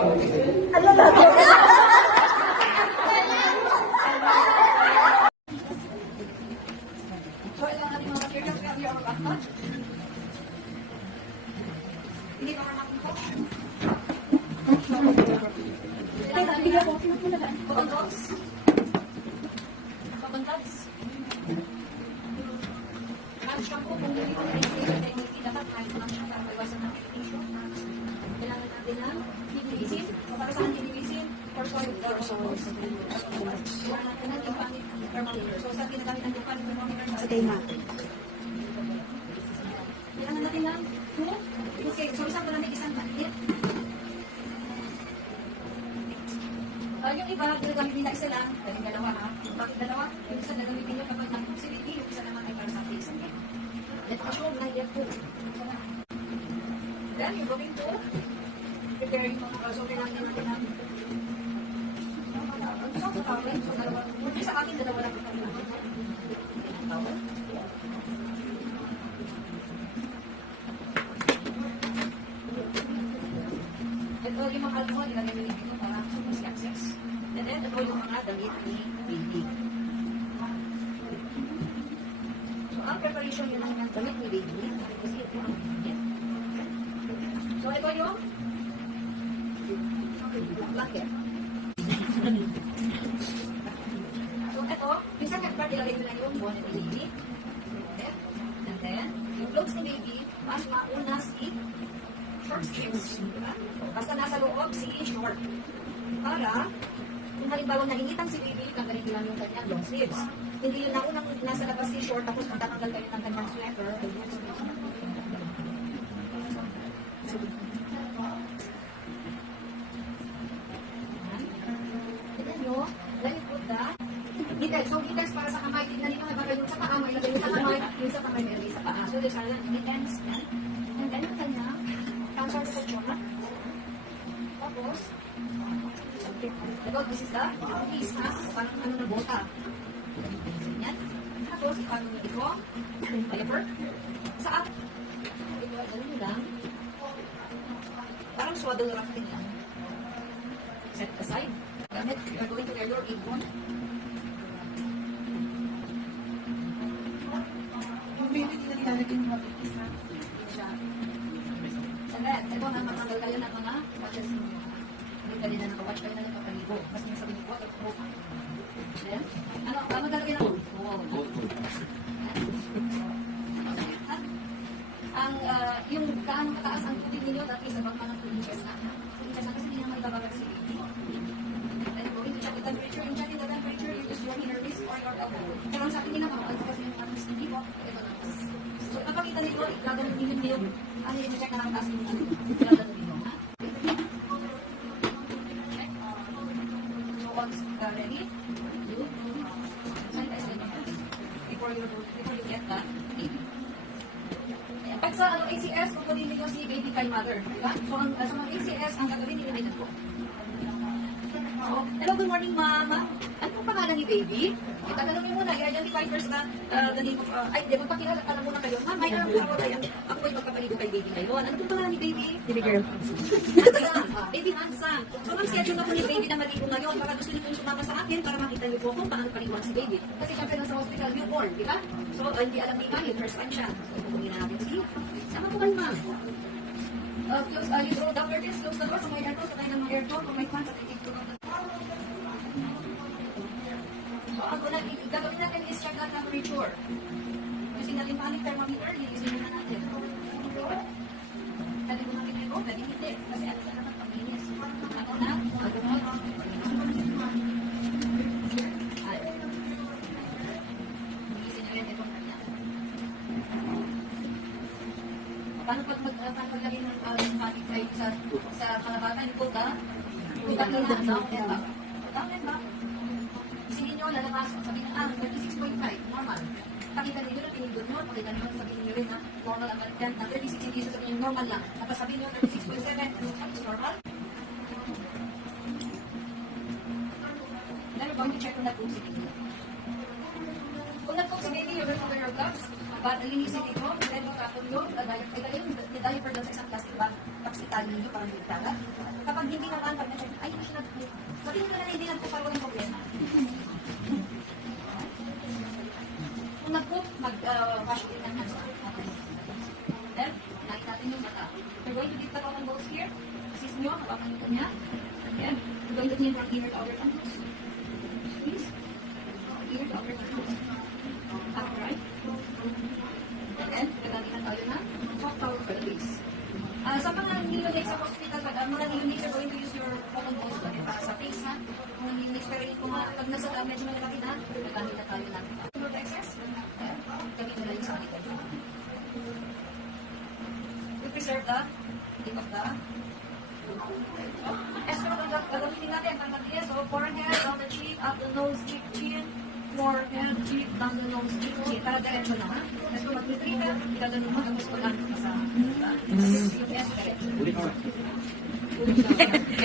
Alala ko. So, ito ang ating mga materials. Kaya yung backpack. Hindi pa naman po. Cotton dogs. Cotton dogs. Ang shampoo, kung hindi ko na-identity, dapat kahit lang siya para maiwasan ng irritation. Kailangan natin ng DDBC. So, para saan DDBC? For soil. Kailangan natin ng tympanic thermometer. So, saan ginagamit ng tympanic thermometer? Sa tema. Kailangan natin ng okay, so isang pa namin isang panit. Yung iba, ginagamit nila isa lang, daling dalawa ha. Bakit dalawa? Yung isa gagamitin nyo kapag nag-proximity, yung isa naman ay para sa face. Let us show na yet po. Then, you're going to prepare yung mga so kailangan natin ng gusto ko tawag, so dalawa. Hindi sa akin, dalawa lang kami natin. Tawag. Ito yung mga alcohol, ilagay mo dito para mas access. And then, ito yung mga damit ni baby. So, ang preparation yun ng damit ni baby. Kasi ito ang damit. So, ito yung blanket. So, ito, yung second part, ilagay mo na yung bonnet ni baby. Okay. And then, yung clothes ni baby, mas mauna si short sleeves. Diba? Basta nasa loob si short. Para, kung halimbawa naingitan si baby, tanggalin lang yung kanyang long sleeves. Hindi yun na unang nasa labas si short, tapos matatanggal kayo ng kanyang sweater. Tignan nyo, then you put the details. So, details para sa kamay. Tignan nyo, nabagay yung sa paa, may lagay yung sa kamay, yung sa kamay, may sa paa. So, there's a details. And then, yung kanyang cancer protection. Tapos, ito, this is the piece, ha? Parang ano na bota. Yan. Tapos, ipano nyo ito. Paper. Sa akin. Ito, ano nyo lang. Parang swaddle wrapping lang. Set aside. Gamit, you're going to wear your apron. Yung baby, hindi na nilalagyan yung mga pipis na. Siya. And then, ito na matanggal kayo ng mga watches mo. Hindi ka din na nakawatch kayo na nagpapaligo. Mas yung sabi niyo po, then, ano talaga na? Ang, yung gaano kataas ang tubig ninyo, dati sa bangka ng 2 inches na. 2 inches na kasi hindi naman ibabagat si baby. Then, going to check the temperature. In checking the temperature, you use your inner wrist or your elbow. Pero sa akin, hindi naman ako kasi yung ating hindi po. Ito na. So, napakita nito, gagawin ninyo ngayon. Ano yung check na nakataas yung ano? Gagawin ninyo, ha? Check. So, once ready, you sanitize your hands before you get that. Pag sa ACS, kukunin ninyo si baby kay mother. Diba? So, sa mga ACS, ang gagawin ninyo dito po. So, hello, good morning, mama. Ano pong pangalan ni baby? Itatanungin muna, i-identify first the name of, di magpakilala ka na muna kayo. Ma'am, may alam ko tayo. Ako ay magpapaligo kay baby ngayon. Ano pong pangalan ni baby? Baby girl. Hansa. Baby Hansa. So, mag-schedule na po ni baby na maligo ngayon. Baka gusto niyo pong sumama sa akin para makita niyo po kung paano paliguan si baby. Kasi syempre nasa hospital, newborn, di ba? So, hindi alam ni mami, first time siya. So, pupunin na natin si. Sama po kayo, ma'am. Close, you draw down your close the door. Kung may aircon, patay ng mga aircon. Kung may fan, patay dito. So, ang una, gagawin natin is check out temperature. Using the tympanic thermometer, i-using na natin. Pwede mo natin ito, pwede hindi. Kasi ano sa naman pag-inis. Ano na? Alcohol. I-using na rin itong kanya. Paano pag maglagay ng tympanic ay sa kalabatan, ito ka? Ito ka na, down and back. Down and back. Isingin nyo, lalabas. Sabihin na, 36.5, normal. Pakita nyo na pinindot nyo. Pakita nyo, sabihin nyo rin na normal ang yan. 36 hindi sasabihin nyo normal lang. Tapos sabihin nyo, 36.7, normal. Then we're going to check on that kung si baby. Kung nag-cook si baby, you're never to wear your gloves. But linisin ito, then ikatong yun, ilagay yung diaper doon sa isang plastic bag, tapos itali nyo para hindi kalat. Kapag hindi naman, pag na-check, ay, hindi siya nag-poop. Sabihin nyo na hindi nag-poop para walang problema. Kung nag-poop, mag-wash it in ang hands. Then, nahin natin yung mata. We're going to dip the cotton balls here. Assist nyo, hapakan nyo niya. Again, we're going to clean from inner to outer tongues. Squeeze. Inner to outer tongues. Up, right? And, gagamitan tayo na soft towel for the face. Sa mga nilunay sa hospital, mga nilunay are going to use your cotton balls para sa face, ha? Mga nilunay, pero kung pag nasa medyo malaki na, gagamit na tayo na. More excess? Gamitin na yung sa akin. We preserve the tip of the extra gagamitin natin ang pagkakaya. So, forehead, down the cheek, up the nose, cheek, chin, forehead, cheek, down the nose, cheek, chin. Para diretso na, ha? Tapos kung mag-retreat ka, gagawin mo, tapos ko lang sa yung yes, diretso.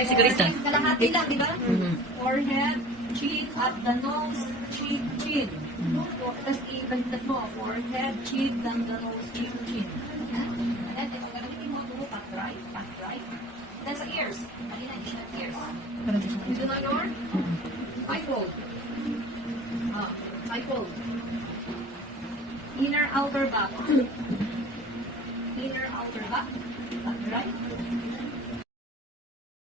Sigurista. Kalahati lang, di ba? Forehead, chin, up the nose, cheek, chin. Tapos ibagdat mo, forehead, cheek, down the nose, cheek, chin. And then, ito, gagamitin mo, pack right, pack right. Then sa ears, kanina hindi siya ears. You do not your eye-fold. Eye-fold. Inner outer back. Inner outer back. Back right.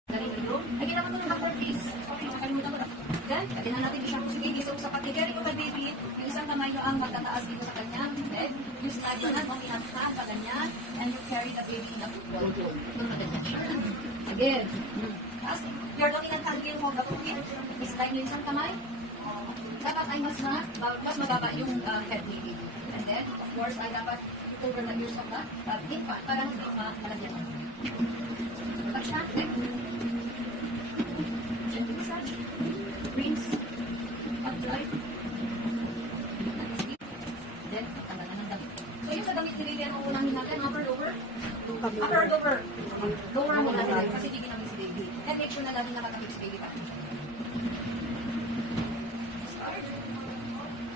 Ganito yun. Ay, ginawa mo ng backward face. Sorry, nakalimutan ko na. Then, kailangan natin siya kung sige, so sa category ko kay baby, yung isang kamay nyo ang magtataas dito sa kanya. Okay? You slide yun ang hinatag, paganyan, and you carry the baby in the football. Magpaganyan siya. Again. Tapos, your dominant hand game mo, gagawin, slide nyo yung isang kamay. Dapat ay mas mababa yung head baby. And then, of course, ay dapat over the ears of the infant para hindi malagyan. Touch siya. Okay? Gently massage. Rinse. Up-dry. Then, tanggal na ng damit. So, yung sa damit nilili, ang unahin natin, upper, lower. Upper, lower. Lower mo na nila kasi hindi namin si baby. And make sure na lagi nakatakip si baby pa.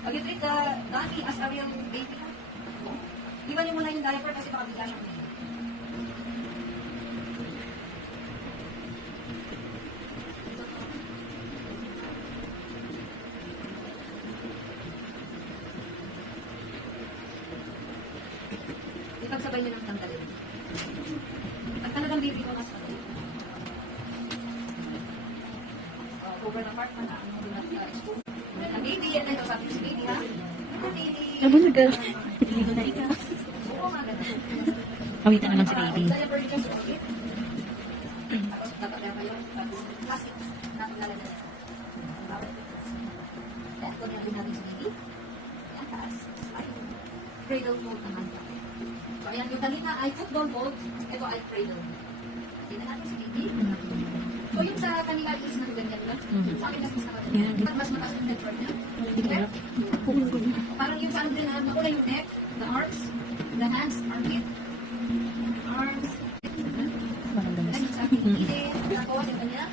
Pag-treat the daddy as a real baby. Iwan niyo muna yung diaper kasi baka bigla siyang baby. Ipagsabay niyo ng tanggalin. At talagang baby ko mas pati. Over the part pa na ang mga expose. Ang baby, yan na ito. Sabi ko si baby, ha? Ang baby. Ano na ka? Oo, mga ganun. Kawitan naman si baby. Diaper you just roll it. Tapos, dapat na kayo. Plastic. Natanggalan na yan. Ang bawal. Then, kunin natin natin si baby. Yan, taas. Slide. Cradle mode naman. So, ayan, yung kanina ay football mode. Ito ay cradle. Tingnan natin si baby. So, yung sa kanila is nang ganyan lang. Sa akin, mas mataas. Mas mataas yung network niya. Okay? Parang yung sa ano din, nakulay yung neck, the arms, the hands, armpit, arms, and yung sa aking kilid, tapos yung kanya,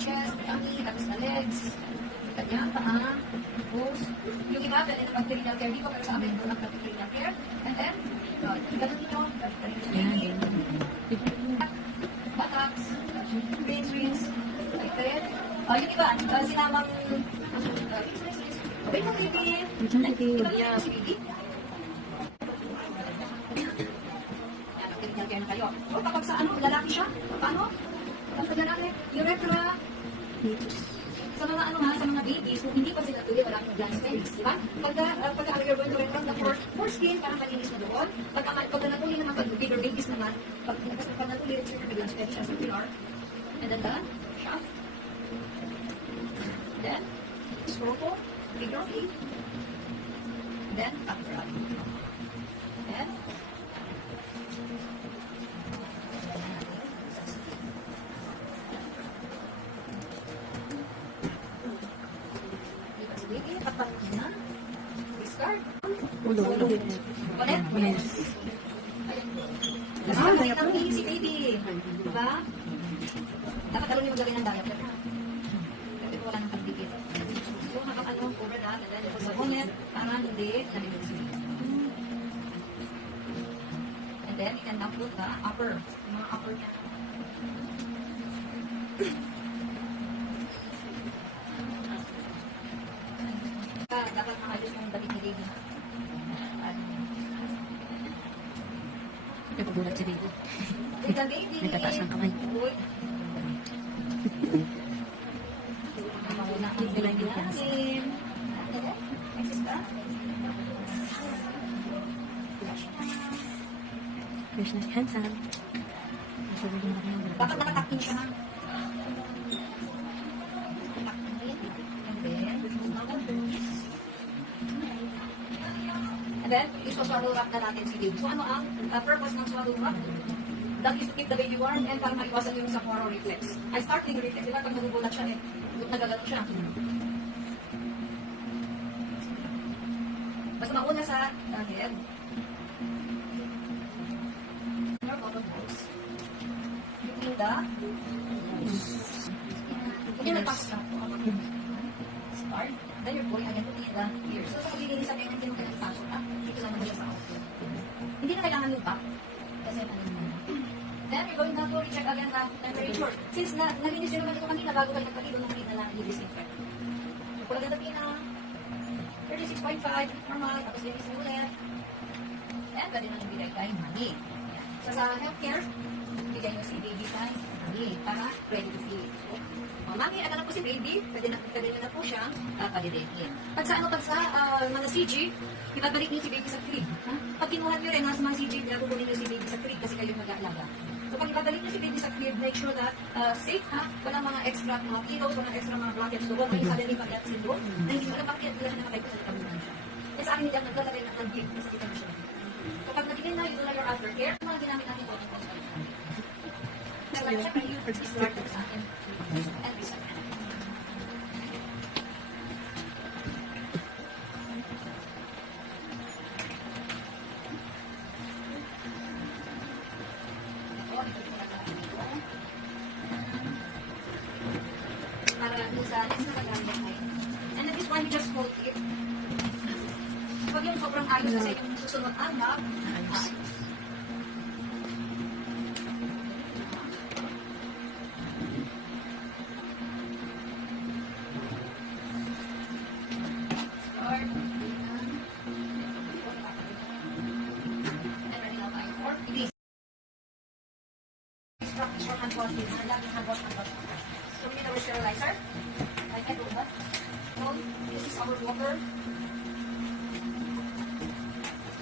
chest, tummy, tapos the legs, kanya, paa, toes. Yung iba, pwede na pag-cranial care dito, pero sa amin, ito lang pag-cranial care. And then, ganun nyo, buttocks, rinse, like that. Yung iba, sinamang, wait lang, baby. Ito lang si baby. Yan, nag-cranial care na kayo. So, kapag sa lalaki siya, paano? Kapag lalaki, urethra, sa mga sa mga babies, kung hindi pa sila tuloy, wala yung gland space, di ba? Pagka you're going to return the foreskin, parang malinis na doon. Pagka natuloy naman, pag bigger babies naman, pag natuloy, it's your gland space siya sa pillar. And then the shaft. Then, scrotal, bigger feet. Then, upper up. Then, discard. Ulit. Yes. Kasi nakita mo si baby. Diba? Dapat alam niyo magawin ng diaper. Kasi wala nang pagdikit. So, habang over that, and then sa bonnet, para hindi nalilin si baby. then we can now put the upper. Yung mga upper niya. Dapat maayos yung damit ni baby. Nagugulat si baby. With the baby. Nagtataas ng kamay. Uy. Mauna ang bilangin natin. Next is the There's nice handsome. dapat nakatakpin siya ha. Takpin. And then, isoswallow wrap na natin si baby. So ano ang purpose ng swallow wrap? That is to keep the baby warm and para maiwasan yung Sapporo reflex. I start with reflex. Diba pag nagugulat siya nagagano siya. Basta mauna sa head. Your bottom nose. Between the hindi nagpasok na po. Start. Then you're going again between the ears. So, kung hindi sa kanya, hindi mo kailangan ipasok na. Dito lang naman siya sa outfit. Hindi na kailangan yung back. Kasi then we're going down to recheck again the temperature. Since nalinis nyo naman ito kanina, bago kayo nagpaligo nung kanina na i-disinfect. So, kung lagyan na 36.5, normal, tapos linis mo ulit. And pwede na nagbigay tayo honey. So, sa healthcare, bigay nyo si baby tayo honey para ready to feed. So, mami, ano na po si baby, pwede nyo na po siya padirehin. Pag sa mga CG, ibabalik nyo si baby sa crib. Ha? Pag kinuha nyo rin, sa mga CG, kukunin nyo si baby sa crib kasi kayo mag-aalaga. So, pag ibabalik nyo si baby sa crib, make sure that safe ha, walang mga extra mga kilos, walang extra mga blankets doon, may suddenly pag-at syndrome, na hindi mo alam bakit nila na namatay ko sa likabunan siya. At sa akin nila, naglalagay na ng gift kasi kita mo siya. So, pag nagiging na, you do na your aftercare, mga ginamit natin po ng so, syempre, you start sa akin. And reset. And then this one, you just hold it. Pag yung sobrang ayos kasi yung susunod anak, ayos. Start. And ready now tayo for release. Short hand wash this. Hand wash. So we need our sterilizer. Like I told us. So this is our water.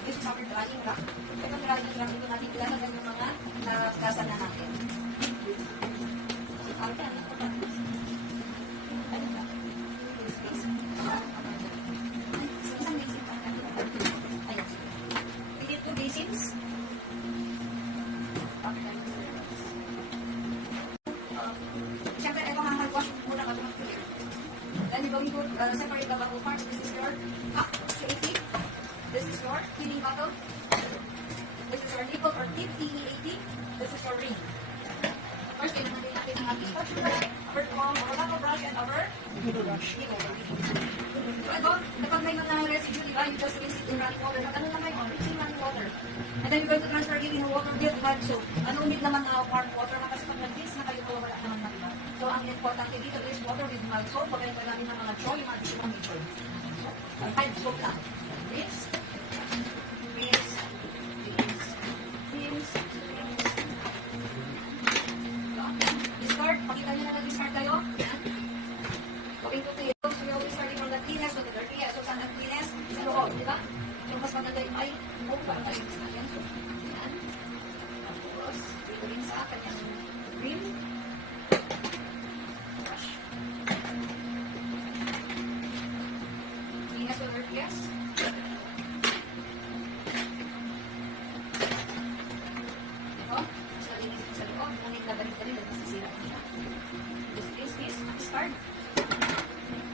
This is our drying rack. Ito drying rack, ito natin ilalagay yung mga nagkasa na natin. Ayan. Ano ba? This is isang basin pa natin. Ayan. We need 2 basins. Siyempre, ito nga mag-wash muna ka ito. Then you're going to separate the bottle parts. This is your cup, PE80. This is your cleaning bottle. This is your nipple or tip, PE80. This is your ring. First, kailangan din natin ang ating spatula, our palm, our bottle brush, and our nipple brush. So ito, kapag may mga residue, diba, you just rinse it in running water. Pag ano naman yun, rinse in running water. And then you're going to transfer it in a water with hand soap. Anong need naman na warm water na kasi pag nag-rinse na kayo, wala naman na diba? So ang importante dito is water with mild soap. Pag ganito namin ng mga choy, mga additional nature. So, hand soap lang. Rinse. Rinse. Rinse. Rinse. Discard. Pakita nyo na nag-discard kayo. Going to clean. So we always starting from the cleanest to the dirtiest. So saan ang cleanest? Sa loob, di ba? So mas maganda yung ay, para tayo sa natin. So, yan. Tapos, dito rin sa kanyang rim. Brush. Cleanest to the dirtiest. Ito. Sa linis sa loob. Ngunit nabalik-balik. Nasisira niya. This is discard.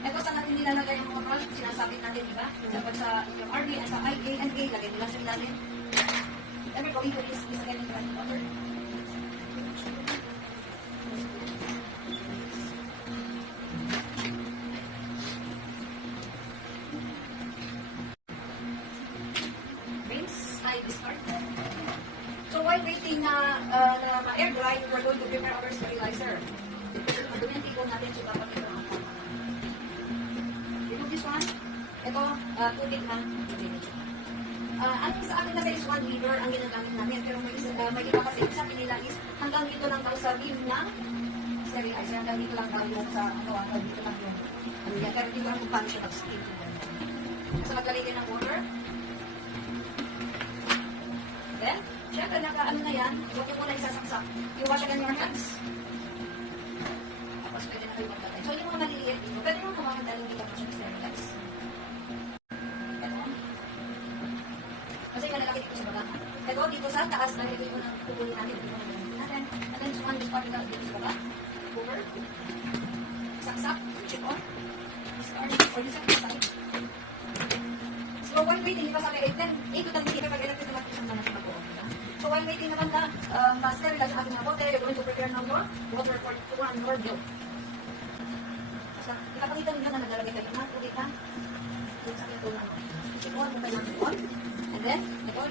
Ito sa natin nilalagay yung mga brush, sinasabit natin, di ba? Dapat sa yung RB at sa IA and K, lagay nila sa ilalim. And we're going to this again in running water. Rinse, I discard. So while waiting na ma-air dry, we're going to prepare our sterilizer. Madumi ang tipo natin, so dapat ito ang tama. Remove this one. Ito, tubig na. Ang sa akin kasi is 1 liter ang ginagamit namin. Pero may iba kasi sa nila is hanggang dito lang daw sa rim ng sterilizer. Hanggang dito lang daw yung sa hanggang dito lang yung pero dito lang kung paano siya nag-steam. So, maglalagay ng water. Then, syempre, ano na yan, huwag yung muna isasaksak. You wash again your hands. Tapos, pwede na kayo magtatay. So, yung mga maliliit dito, pwede mo kumakan dahil hindi ka pa siya sterilize. Ito. Kasi malalaki dito sa baba. Ito, dito sa taas, dahil ito yung kukunin natin. Dito yung kukunin natin. And then, suman, this part dito sa baba. Cover. Saksak. Switch it on. Start. Or this side. So, while waiting, iba sabi, 8 to 10 minutes, kapag electric naman isang naman siya mag-on. So, while waiting naman na, sterilize ang ating mga bote, you're going to prepare now your water for tuwan your milk. So, ipapakita nyo na naglalagay kayo na, tubig na, dun sa ito na, switch on, kung kayo on, and then, ito,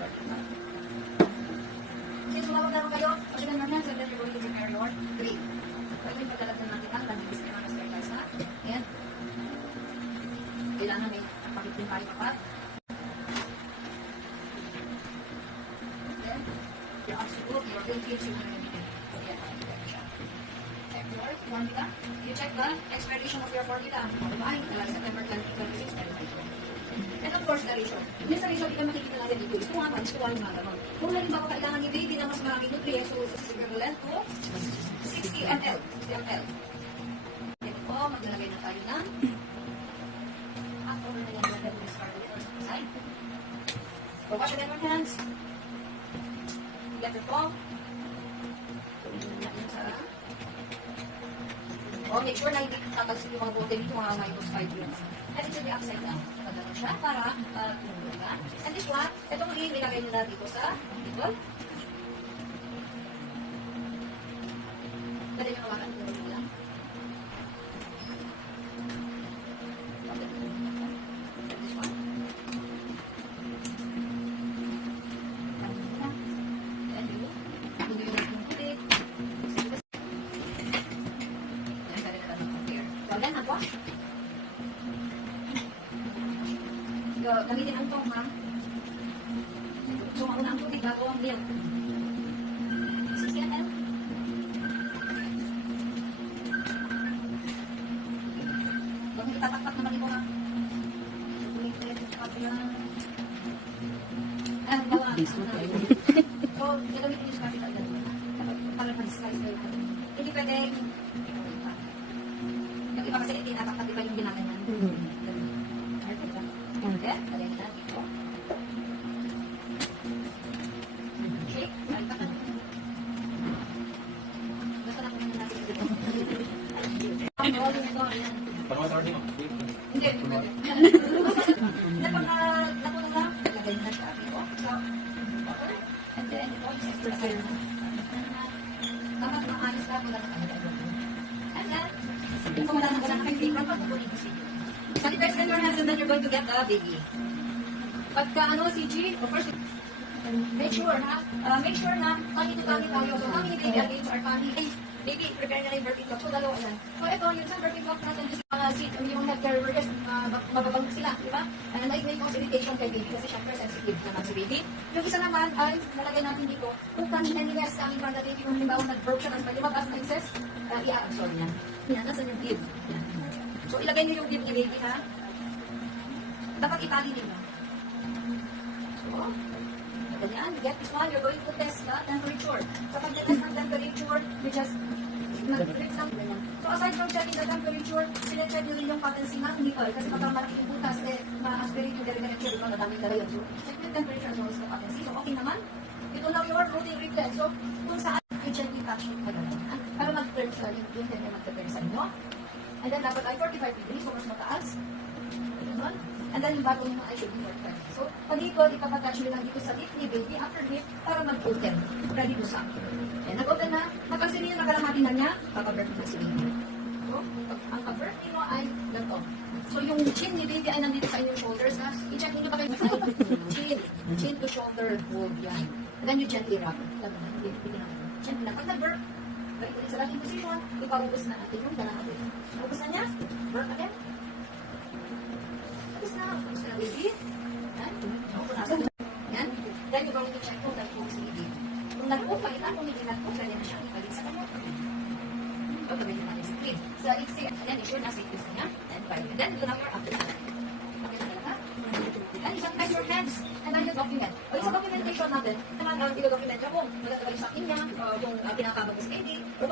start na. Since sumawag na rin kayo, wash your hands, and then you're going to prepare your drink. Pwede yung paglalagyan natin ang kanibis na sterilize na, and kailangan may pakitin tayo kapat. Then, you're absolute, you're going to keep you check your formula. You check the expiration of your formula. Mine, September 2026, and of course, the ratio. Yung sa ratio, ito makikita natin dito is 2 1 to 1 mga ganon. Kung halimbawa kailangan ni baby na mas maraming nutrients, so equivalent to 60 ml. 60 ml. Ito po, maglalagay na tayo ng so, wash your hands. Get your phone. Oh, make sure na hindi tatalsik yung mga bote dito, mga -5 yun. And it should be upside down. Pagdating siya para tumulong ka. And this one, itong rin, ilagay nyo na dito sa dito. Pwede nyo kawakan ito nyo lang. This one. And you, hindi yung tubig. So, then, nag-wash. So, gamitin ang tong, ha? So, mauna ang tubig bago ang milk. 60 ml. Huwag mo itatakpak naman ito, ha? So, kulit-kulit. Bawa. So, gagamitin yung scotch agad. Para mag-slice kayo. Hindi pwedeng yung iba kasi itinatakpak, di ba yung ginaganyan? Okay, alin na dito. Shake, right back. Basta na po natin dito. Ang volume ito, ayan. Hindi, pwede. Napag napuno na, lagay na siya dito. So, water, and then ito, extra fire. Dapat maayos na, wala na tayo. And then, kung wala na kayo paper, pagpupunin ko siya. Sanitize your hands and then you're going to get the baby. Pagka CG, of course, make sure na tummy to tummy tayo. So, how many baby against our tummy? Baby, prepare na yung birthing block. So, dalawa yan. So, ito, yung sa birthing block natin, just yung healthcare workers, mababang sila, di ba? And may cause irritation kay baby kasi syempre sensitive naman si baby. Yung isa naman ay, nalagay natin dito, kung cleanliness coming from the baby, kung halimbawa nag-burp siya, mas lumabas na excess, i-absorb niya. Yan, nasa yung bib. Yan. So, ilagay niyo yung bib ni baby, ha? Dapat itali niyo. So, ganyan. Get this one. You're going to test the temperature. So, pag test ng temperature, you just mag-click lang. So, aside from checking the temperature, sinecheck nyo rin yung potency ng nipple. Kasi baka malaki yung butas, ma-aspirate yung temperature. Diba, madaming dala yun. So, check yung temperature as well as the potency. So, okay naman. Ito na your routine reflex. So, kung saan, you gently touch yung kagalaman. Para mag-turn siya, yung kanya mag-turn sa inyo. And then, dapat ay 45 degrees, so mas mataas. Ganun. And then, yung bagong mo ay should be 45. So, pag dito, ipapatouch nyo lang dito sa lip ni baby, after lip, para mag-open. Ready to suck. And nag-open na, mapansin niyo, nakalamati na niya, papa-birthday na si baby. So, ang pag-birthday mo ay ganito. So yung chin ni baby ay nandito sa inyong shoulders, ha? I-check nyo ba kayo sa chin to shoulder hold, yan. And then you gently rock. Gently lang. Pag nag-burp, balik ulit sa dating position, ipaubos na natin yung dalang natin. Ubus na niya, burp again. Ubus na baby. Yan. Yan. Then you're going to check kung nag-hook si baby. Kung nag-hook, pakita kung hindi nag-hook, pwede na siya ipalit sa kanya. So, gawin natin si clean. So, yan, issure na safe na niya. And then, do your after that. Okay na talaga? Then, you sanitize your hands. And then, you document. O, sa documentation natin, naman, i-document niya kung magagawa yung sakin niya, kung pinakabag sa baby, o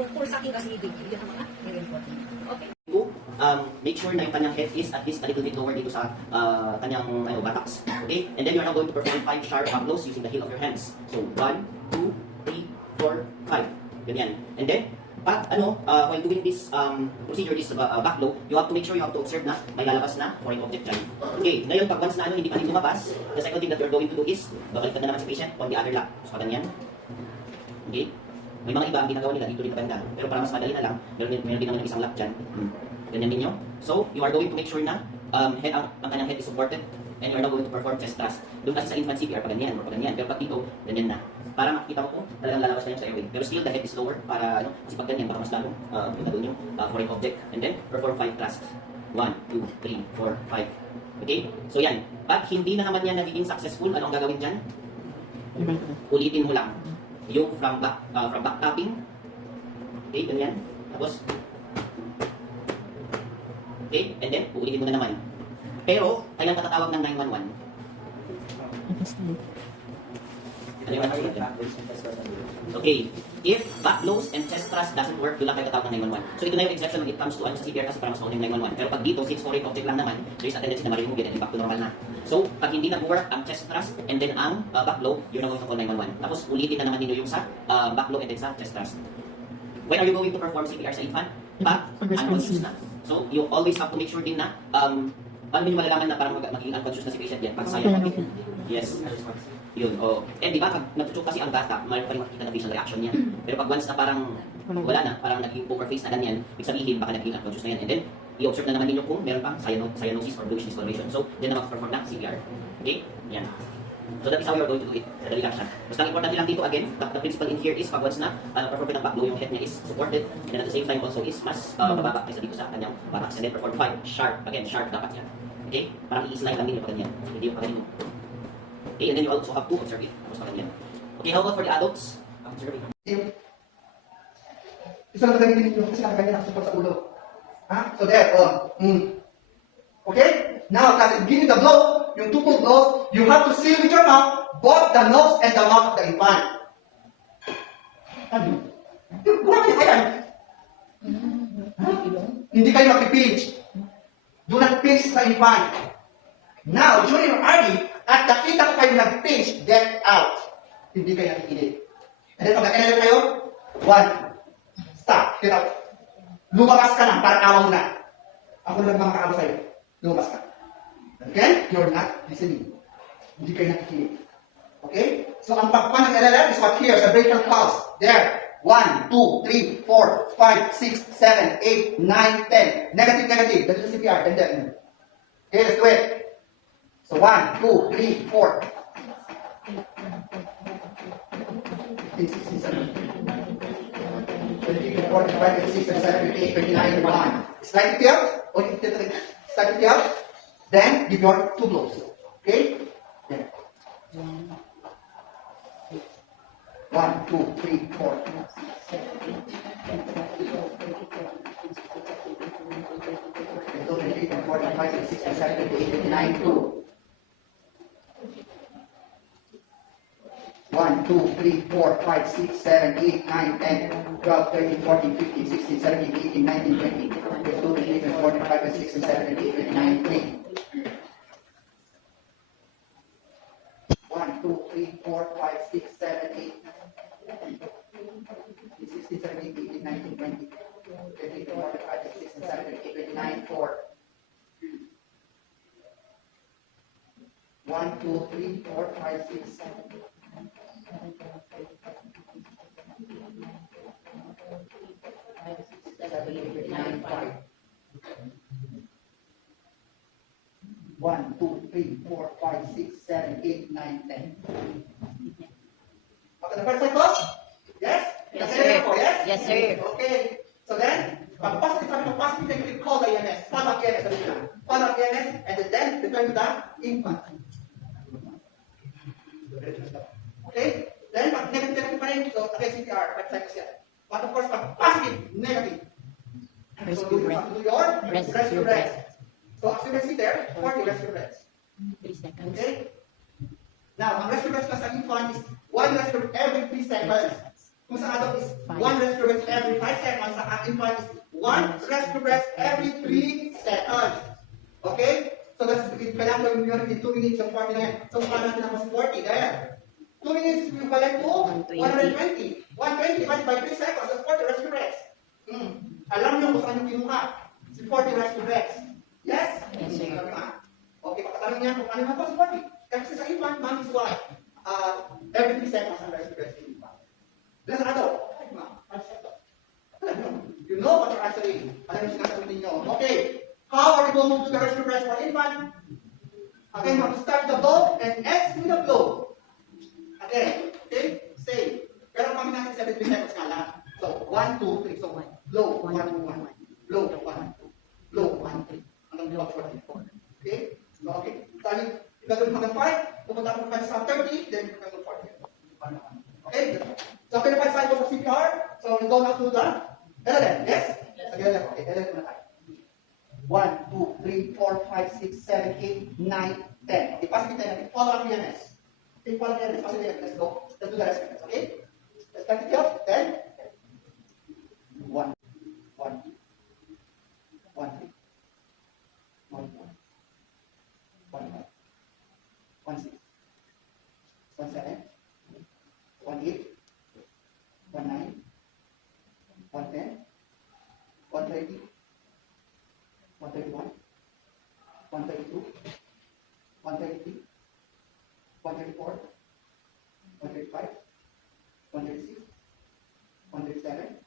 kung sakin ka si baby. Yan ang mga very important. Okay? Make sure na yung kanyang head is at least a little bit lower dito sa kanyang buttocks. Okay? And then you're now going to perform 5 sharp back blows using the heel of your hands. So, 1, 2, 3, 4, 5. Ganyan. And then, while doing this procedure, this back blow, you have to make sure you have to observe na may lalabas na foreign object dyan. Okay, ngayon pag once na hindi pa rin lumabas, the second thing that you're going to do is, babaliktad na naman si patient on the other lap. So, ganyan. Okay? May mga iba ang ginagawa nila dito rin banda. Pero para mas madali na lang, meron din naman yung isang lap dyan. Ganyan din nyo. So, you are going to make sure na ang kanyang head is supported and you are now going to perform chest thrust. Doon kasi sa infant CPR, pa ganyan or pa ganyan. Pero pag dito, ganyan na. Para makikita mo kung talagang lalabas na yung sa airway. Pero still, the head is lower para, kasi pag ganyan, baka mas lalong punta doon yung foreign object. And then, perform 5 thrusts. 1, 2, 3, 4, 5. Okay? So yan. Pag hindi na naman yan nagiging successful, ano ang gagawin dyan? Ulitin mo lang. Yung from back tapping. Okay, ganyan. Tapos, okay, and then, uulitin mo na naman. Pero, kailan ka tatawag ng 911? Ano yung answer natin? Okay, if back blows and chest thrust doesn't work, doon lang kayo tatawag ng 911. So, ito na yung exception when it comes to sa CPR kasi para mas mauna yung 911. Pero pag dito, since foreign object lang naman, there is a tendency na ma-remove yun and back to normal na. So, pag hindi nag-work ang chest thrust and then ang back blow, you're not going to call 911. Tapos, ulitin na naman ninyo yung sa back blow and then sa chest thrust. When are you going to perform CPR sa infant? Pag unconscious na. So, you always have to make sure din na paano nyo malalaman na parang magiging unconscious na si patient yan? Pag sayang kami. Yes. Yun, oh. And di ba, pag nagtutsuk kasi ang bata, mayroon pa rin makikita na facial reaction niya. Pero pag once na parang wala na, parang naging poker face na ganyan, ibig sabihin, baka naging unconscious na yan. And then, i-observe na naman ninyo kung meron pang cyanosis or bluish discoloration. So, yan na mag-perform ng CPR. Okay? Yan. So that is how you are going to do it. Madali lang siya. Basta ang importante lang dito, again, the principle in here is pag once na perform ng back blow, yung head niya is supported, and at the same time also is mas mababa kaysa dito sa kanyang buttocks. And then perform 5. Sharp. Again, sharp dapat yan. Okay? Parang i-slide lang din yung pagganyan. Hindi yung pagganyan mo. Okay? And then you also have to observe it. Tapos pagganyan. Okay, how about for the adults? Observing. Isa lang gamitin nyo kasi nakaganyan ang support sa ulo. Ha? So there, okay? Now, kasi give me the blow, yung two full blows, you have to seal with your mouth, both the nose and the mouth of the infant. Ano? Buwan kayo yan. Hindi kayo magpipinch. Do not pinch sa infant. Now, during your RD, at nakita ko kayo nag-pinch, get out. Hindi kayo nakikinig. And then, pag nakilala kayo, 1, stop, get out. Lumabas ka na, parang awa mo na. Ako lang makakaawa sa'yo. Lumabas ka. Okay? You're not listening. Hindi kayo nakikinig. Okay? So, ang pagpan ng LLM is what here, sa brachial pulse. There. 1, 2, 3, 4, 5, 6, 7, 8, 9, 10. Negative, negative. That is the CPR. And then, okay, let's do it. So, 1, 2, 3, 4. 15, 16, 17. 20, 25, 26, 27, 28, 29, 31. Slide it out. Okay, slide it out. Then, give your two blows. Okay? Then. 1, 2, 3, 4. 23, 24, 25, 26, 27, 28, 29, 2. 1, 2, 3, 4, 5, 6, 7, 8, 9, 10, 12, 13, 14, 15, 16, 17, 18, 19, 20, 22, 23, 24, 25, 26, 27, 28, 29, 3. 1, 2, 3, 4, 5, 6, 7, 8, 16, 17, 18, 19, 20, 23, 24, 25, 26, 27, 28, 29, 4. 1, 2, 3, 4, 5, 6, 7. 7, 8, 9, 5. 1, 2, 3, 4, 5, 6, 7, 8, 9, 10. Okay, the first cycle? Yes? Yes, That's sir. it po, yes? Yes, sir. Okay. So then, pag positive sabi ko, positive, then you call the EMS. Follow up EMS, sabi nila. Follow up EMS, and then return to the infant. Okay? Then, pag negative pa rin, so again, CPR, 5 cycles yan. But of course, pag positive, negative. So you have to do your rescue breath. So as you can see there, 40 rescue breaths. 3 seconds. Okay? Now, ang rescue breath sa infant is 1 rescue breath every 3 seconds. Kung sa adult is 1 rescue breath every 5 seconds, sa infant is 1 rescue breath every 3 seconds. Okay? So that's kailangan gawin nyo in 2 minutes yung 40 na yan. So paano natin ang mas 40 there? 2 minutes is equivalent to 120. 120 divided by 3 seconds, that's 40 rescue breaths. Alam nyo kung saan yung kinuha. Si 40 rescue breaths. Yes? Yes, sir. Okay, pagkatanong niya kung ano nga po si 40. Kasi sa infant, mom is what? Every 3 seconds ang rescue breaths in infant. Then sa adult, ay ma'am, you know what you're answering. Alam yung sinasagot ninyo. Okay, how are we going to do the rescue breaths for infant? Again, we have to start the blow and end with the blow. Again, okay, same. Pero kami natin 73 seconds nga lang. So, 1, 2, 3. So, blow, 1, 2, 1. Blow, 1, 2. Blow, 1, 3. Hanggang blow, 4. Okay? So, okay. So, gagawin hanggang 5. Pupunta ko sa 30, then hanggang 40. Okay? So, after the 5 cycles of CPR, so we go now to the LLM. Yes? LLM. Okay, LLM na tayo. 1, 2, 3, 4, 5, 6, 7, 8, 9, 10. Okay, pass it 10. Follow up EMS. Okay, follow up EMS. Pass it 10. Let's go. Let's do the rest of it. Okay? Let's start it off. 10. 1, 1, 1, 3, 1, 1, 1, 1, 6, 1, 7, 1, 8, 1, 9, 1, 10, 1, 30, 1, 31, 1, 32, 1, 33, 1, 34, 1, 35, 1, 36, 1, 37,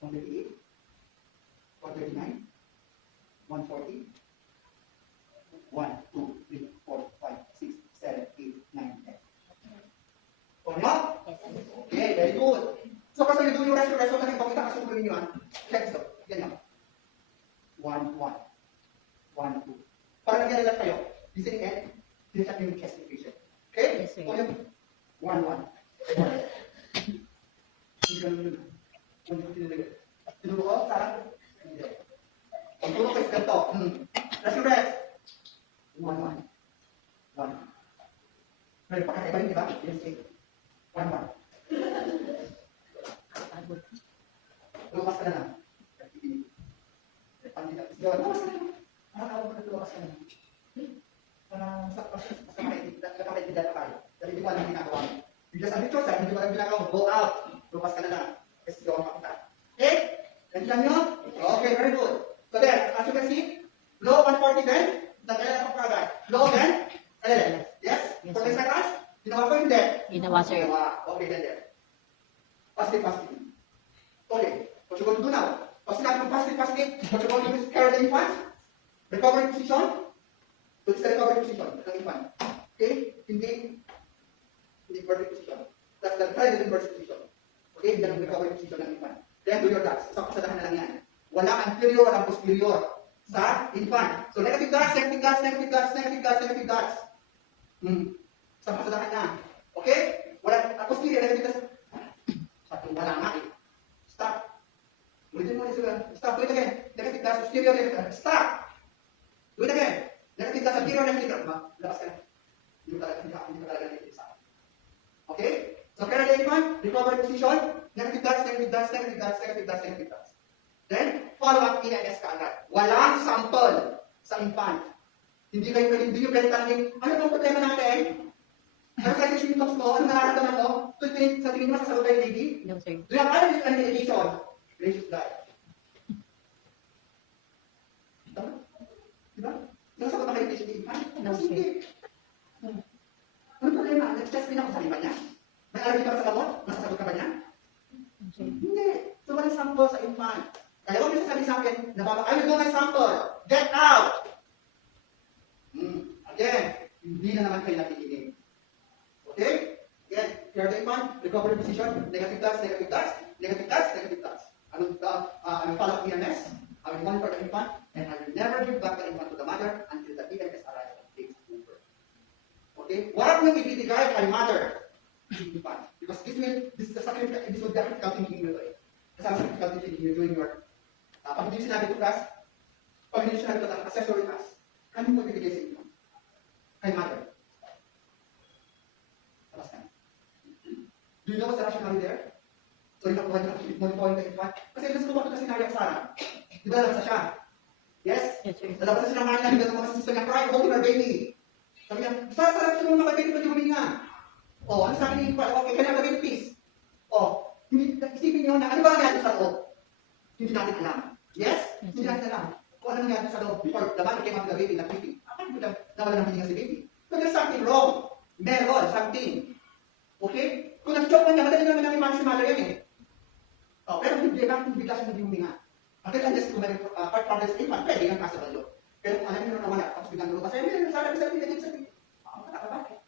138, 139, 140, 1, 2, 3, 4, 5, 6, 7, 8, 9, 10. Okay, no? Okay, very good. So, kasi you do yung rest, so kasi pagkita ka sukulin nyo, check so. Yan yun. 1, 1, 1, 2. Para nag-alala kayo, listening and check yung chest patient. Okay? Yes, sir. So, yun. 1, 1. Hindi ka naman yun. Tinuro ko, Sarah? Hindi. Ang turo ko is ganito. Let's go rest. 1, 1. 1. Pero pagkakaiba rin, di ba? Yes, 1, 1. Lumas ka na lang. Lumas ka na lang. Nakakawag ko na lumas ka na lang. Parang sa nakakaintindihan na tayo. Dahil hindi mo alam ginagawa mo. You just habitual sa hindi mo alam ginagawa mo. Go out. Lumas ka na lang. Kasi hindi ako makita. Okay? Nandiyan nyo? Okay, very good. So then, as you can see, low 140 then, nagkailan ako kagad. Low then, yes? Yes, For 10 sir. seconds? Ginawa ko hindi. Ginawa, sir. Okay, then there. Positive, positive. Okay, what you going to do now? Pag sinabi ng positive, positive, what you going to do is carry the infant. Recovery position. So this is the recovery position ng infant. Okay? Hindi vertical position. That's the reverse position. Okay? Yan ang recovery position ng infant. Then do your dots. Sa kasadahan na lang yan. Walang anterior, walang posterior sa infant. So negative dots, negative dots, negative dots, negative dots, negative dots. Sa kasadahan na. Okay? Walang posterior, negative dots. Wala nga eh. Stop. Ulitin mo ulit. Stop. Do it again. Negative dots, posterior, negative dots. Stop. Do it again. Negative dots, anterior, negative dots. Labas ka na. Hindi mo talaga negative sa akin. Okay? So, carry the infant, recovery position, negative dots, negative dots, negative dots, negative dots, negative dots. Then, follow up EMS ka agad. Walang sample sa infant. Hindi nyo pwede tanongin, ano bang problema natin? Ano sa yung symptoms mo? Ano nararamdaman mo? So, sa tingin mo, sasagot kayo, lady? No, sir. Do you have other medication? Gracious God. Diba? Nasagot na kayo patient ni infant? No, sir. Hindi. Ano problema? Nag-test din ako sa iba niya? May allergy ka ba sa gamot? Nasasagot ka ba niya? Hindi. So, walang sample sa infant. Kaya huwag niyo sasabihin sa akin, I will do my sample. Get out! hindi na naman kayo nakikinig. Okay? Again, here the infant, recovery position, negative touch, negative touch, negative touch, negative touch. I will follow up EMS, I will monitor the infant, and I will never give back the infant to the mother until the EMS arrives and takes over. Okay? Huwag nang ibibigay kay mother yung infant. Because this is the sacrifice, this will be critical thinking nyo to eh. Kasama sa critical thinking nyo during your, pag hindi sinabi to class, pag hindi sinabi to accessory class, kami mo bibigay sa inyo. Kay mother. Tapos na. Do you know what's the rationale there? So, yung nakuha nyo, monitoring the infant. Kasi gusto ko kasi sinari ako sana. Di ba lalabas na siya? Yes? Yes, sir. Lalabas na siya ng mga namin, ng mga sister niya, cry, holding her baby. Sabi niya, sarap siya ng mga baby, pwede huminga. O, ano sabi ni infant? Okay, kanya gawin peace. O, isipin niyo na, ano ba nangyari sa loob? Hindi natin alam. Yes? Hindi natin alam. Kung ano nangyari sa loob before the mother came out of the baby, nag-baby. Akala ko lang, nawala ng hininga si baby. So, there's something wrong. Meron, something. Okay? Kung nag-choke man niya, madali naman namin si mother yan eh. Oh, pero hindi lang, hindi bigla siya hindi huminga. Until unless kung may part from this infant, pwede yung kaso balo. Pero alam niyo na wala, tapos biglang lumabas, ay, may sana sa pinagin sa pinagin. Bakit?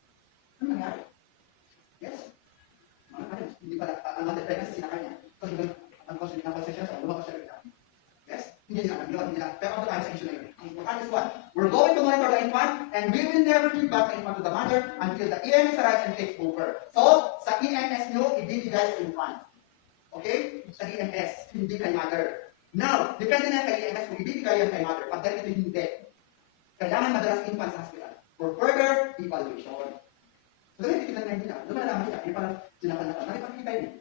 Ano nangyari? Yes? Hindi pala, ang mother pregnancy sinakay niya. Kasi ang consultation siya, lumabas siya rin. Yes? Hindi nila, hindi nila. Pero ang tayo sa issue na yun. Ang important is what? We're going to monitor the infant, and we will never give back the infant to the mother until the EMS arrives and takes over. So, sa EMS nyo, ibibigay sa infant. Okay? Sa EMS, hindi kay mother. Now, depende na kay EMS kung ibibigay yan kay mother. Pag dahil ito hindi, kailangan madalas infant sa hospital for further evaluation. So, dahil titignan na nila, lumalaman nila, yung parang sinakalatan, nakipagkita yun.